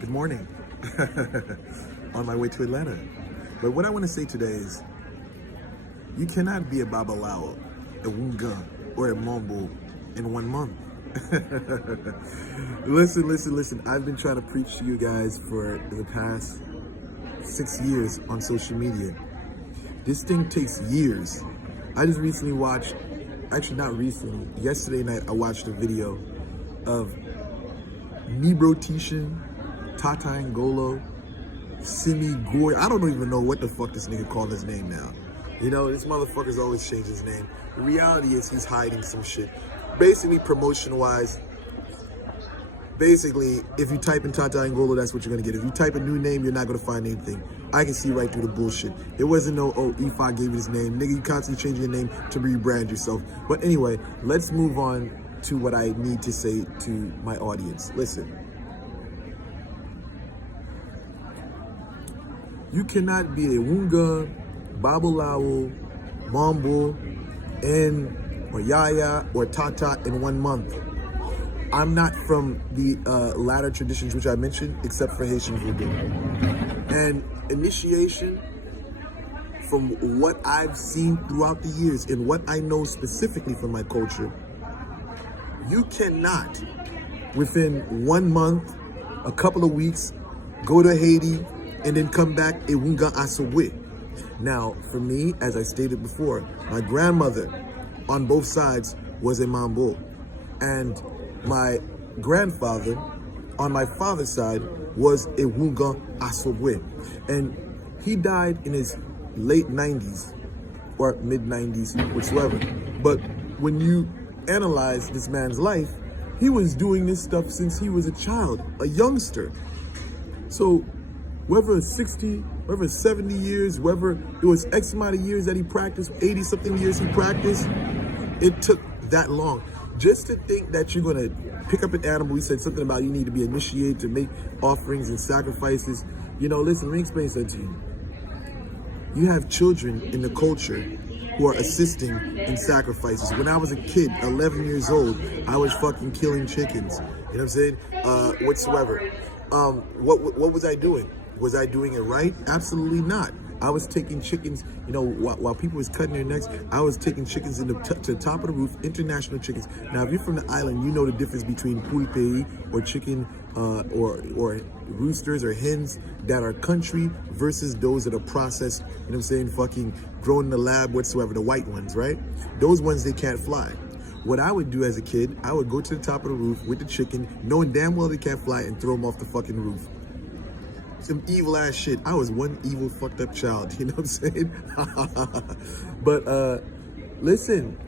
Good morning. On my way to Atlanta. But what I want to say today is, you cannot be a Babalawo, a OUGAN, or a Mambo in 1 month. Listen. I've been trying to preach to you guys for the past 6 years on social media. This thing takes years. I just recently watched, actually not recently, yesterday night I watched a video of Spirutual, TATA Angolo, Simi Goy. I don't even know what the fuck this nigga called his name now. You know, this motherfucker's always changed his name. The reality is he's hiding some shit. Basically, promotion-wise, basically, if you type in TATA Angolo, that's what you're gonna get. If you type a new name, you're not gonna find anything. I can see right through the bullshit. It wasn't no, oh, Ifa gave you his name. Nigga, you constantly changing your name to rebrand yourself. But anyway, let's move on to what I need to say to my audience. Listen. You cannot be a OUGAN, Babalawo, Mambo, or Yaya, or Tata in 1 month. I'm not from the latter traditions which I mentioned, except for Haitian voodoo. And initiation, from what I've seen throughout the years and what I know specifically from my culture, you cannot, within 1 month, a couple of weeks, go to Haiti and then come back a OUGAN Asogwe. Now, for me, as I stated before, my grandmother on both sides was a Mambo. And my grandfather on my father's side was a OUGAN Asogwe. And he died in his late 90s or mid 90s, whatsoever. But when you analyze this man's life, he was doing this stuff since he was a child, a youngster. So whether it's 60, whether it's 70 years, whether it was X amount of years that he practiced, 80 something years he practiced, it took that long. Just to think that you're gonna pick up an animal, he said something about you need to be initiated to make offerings and sacrifices. You know, listen, let me explain something to you. You have children in the culture who are assisting in sacrifices. When I was a kid, 11 years old, I was fucking killing chickens. You know what I'm saying? Whatsoever. What was I doing? Was I doing it right? Absolutely not. I was taking chickens, you know, while people was cutting their necks, I was taking chickens to the top of the roof, international chickens. Now, if you're from the island, you know the difference between pulpei or chicken or roosters or hens that are country versus those that are processed, you know what I'm saying, fucking grown in the lab, whatsoever, the white ones, right? Those ones, they can't fly. What I would do as a kid, I would go to the top of the roof with the chicken, knowing damn well they can't fly, and throw them off the fucking roof. Some evil ass shit. I was one evil fucked up child, you know what I'm saying? But listen,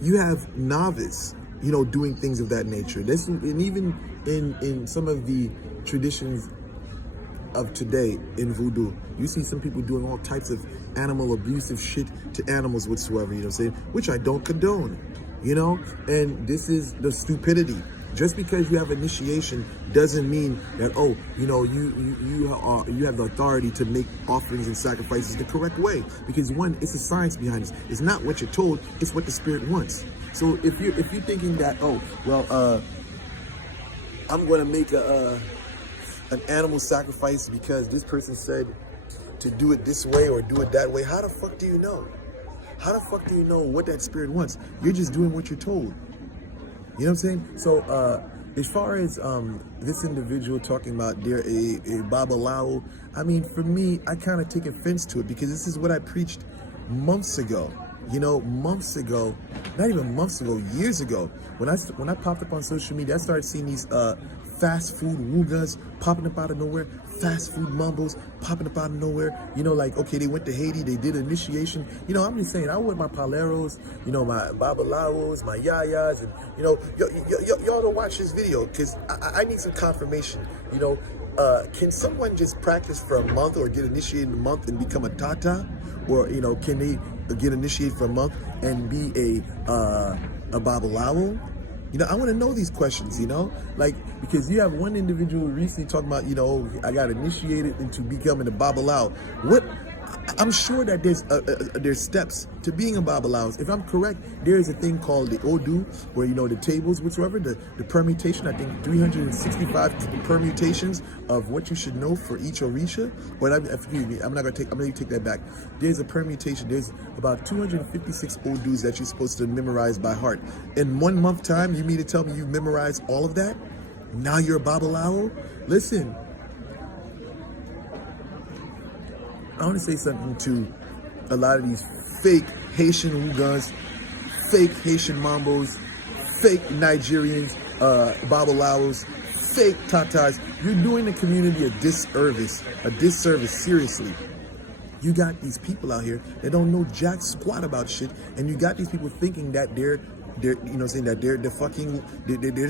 you have novice, you know, doing things of that nature. This, and even in some of the traditions of today in voodoo, you see some people doing all types of animal abusive shit to animals whatsoever, you know what I'm saying? Which I don't condone, you know? And this is the stupidity. Just because you have initiation doesn't mean that, oh, you know, you have the authority to make offerings and sacrifices the correct way. Because one, it's a science behind this. It's not what you're told, it's what the spirit wants. So if you're thinking that, oh, well, I'm gonna make an animal sacrifice because this person said to do it this way or do it that way, how the fuck do you know? How the fuck do you know what that spirit wants? You're just doing what you're told. You know what I'm saying? So as far as this individual talking about they're a Babalawo, I mean, for me, I kind of take offense to it because this is what I preached months ago. You know, months ago, not even months ago, years ago, when I popped up on social media, I started seeing these fast food OUGANs popping up out of nowhere, fast food mumbles popping up out of nowhere. You know, like, okay, they went to Haiti, they did initiation. You know, I'm just saying, I want my paleros, you know, my babalawos, my yayas, and, you know, y'all don't watch this video because I need some confirmation. You know, can someone just practice for a month or get initiated in a month and become a tata? Or, you know, can they get initiated for a month and be a babalawo? You know, I want to know these questions, you know, like, because you have one individual recently talking about, you know, I got initiated into becoming a babalawo. What, I'm sure that there's steps to being a Babalawo. If I'm correct, there is a thing called the Odu, where the tables, whatsoever, the permutation. I think 365 permutations of what you should know for each Orisha. Excuse me, I'm going to take that back. There's a permutation. There's about 256 Odus that you're supposed to memorize by heart. In 1 month time, you mean to tell me you memorized all of that? Now you're a Babalawo? Listen. I want to say something to a lot of these fake Haitian OUGANs, fake Haitian Mambos, fake Nigerians, Babalawos, fake Tatas. You're doing the community a disservice, seriously. You got these people out here that don't know jack squat about shit, and you got these people thinking that they're the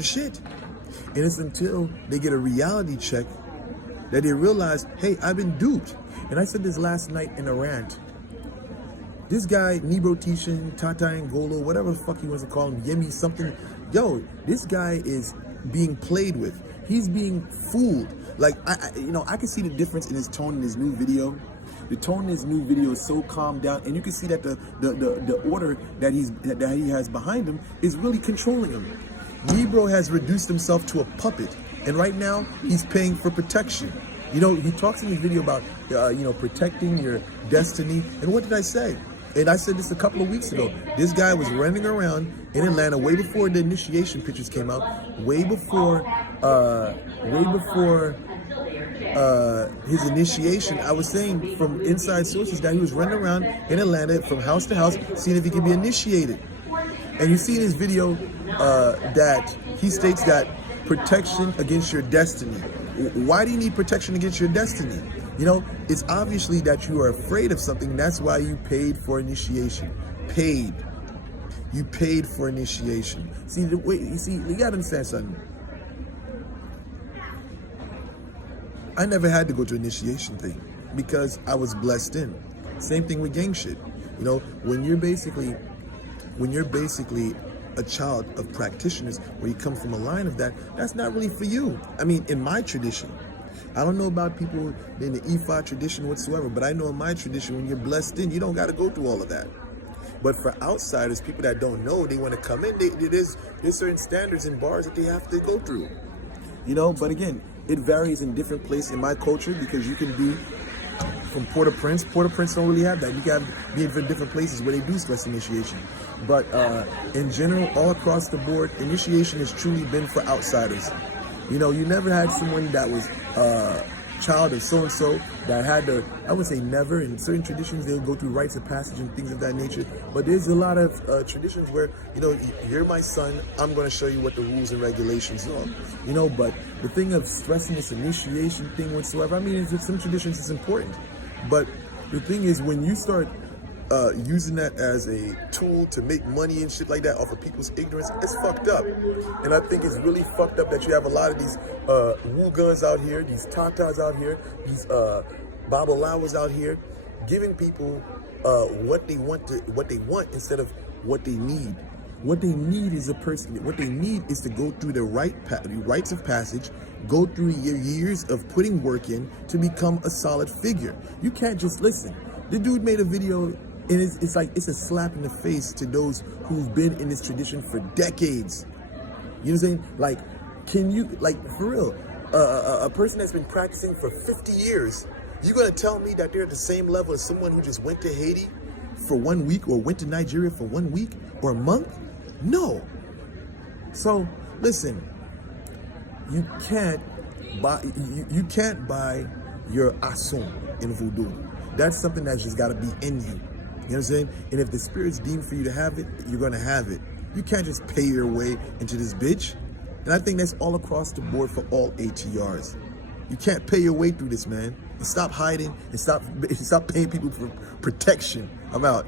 shit. And it's until they get a reality check that they realize, hey, I've been duped. And I said this last night in a rant. This guy, Nibro Tata Ngolo, whatever the fuck he wants to call him, Yemi something. Yo, this guy is being played with. He's being fooled. Like, I can see the difference in his tone in his new video. The tone in his new video is so calmed down, and you can see that the order that he has behind him is really controlling him. Nibro has reduced himself to a puppet, and right now he's paying for protection. He talks in his video about, protecting your destiny. And what did I say? And I said this a couple of weeks ago. This guy was running around in Atlanta way before the initiation pictures came out, way before his initiation. I was saying from inside sources that he was running around in Atlanta from house to house, seeing if he could be initiated. And you see in his video that he states that protection against your destiny. Why do you need protection against your destiny? It's obviously that you are afraid of something. That's why you paid for initiation. You paid for initiation. You gotta understand something. I never had to go to initiation thing because I was blessed in. Same thing with gang shit. When you're basically a child of practitioners, where you come from a line of that's not really for you. I mean, in my tradition, I don't know about people in the Ifa tradition whatsoever, but I know in my tradition, when you're blessed in, you don't got to go through all of that. But for outsiders, people that don't know, they want to come in, there's certain standards and bars that they have to go through. But again, it varies in different places in my culture, because you can be from Port-au-Prince. Port-au-Prince don't really have that. You can be in different places where they do stress initiation. But in general, all across the board, initiation has truly been for outsiders. You never had someone that was child of so-and-so that had to, I would say never. In certain traditions, they'll go through rites of passage and things of that nature. But there's a lot of traditions where, you're my son, I'm going to show you what the rules and regulations are. But the thing of stressing this initiation thing whatsoever, I mean, in some traditions it's important. But the thing is, when you start using that as a tool to make money and shit like that off of people's ignorance, it's fucked up. And I think it's really fucked up that you have a lot of these OUGANs out here, these Tatas out here, these Babalawos out here, giving people what they want instead of what they need. What they need is what they need is to go through the rites of passage, go through your years of putting work in to become a solid figure. You can't just listen. The dude made a video, and it's like, it's a slap in the face to those who've been in this tradition for decades. You know what I'm saying? Like, can you, like, for real, a person that's been practicing for 50 years, you gonna tell me that they're at the same level as someone who just went to Haiti for 1 week, or went to Nigeria for 1 week or a month? No. So listen, you can't buy your asum in voodoo. That's something that's just got to be in you. You know what I'm saying? And if the spirit's deemed for you to have it, you're going to have it. You can't just pay your way into this bitch. And I think that's all across the board for all ATRs. You can't pay your way through this, man. And stop hiding and stop paying people for protection. I'm out.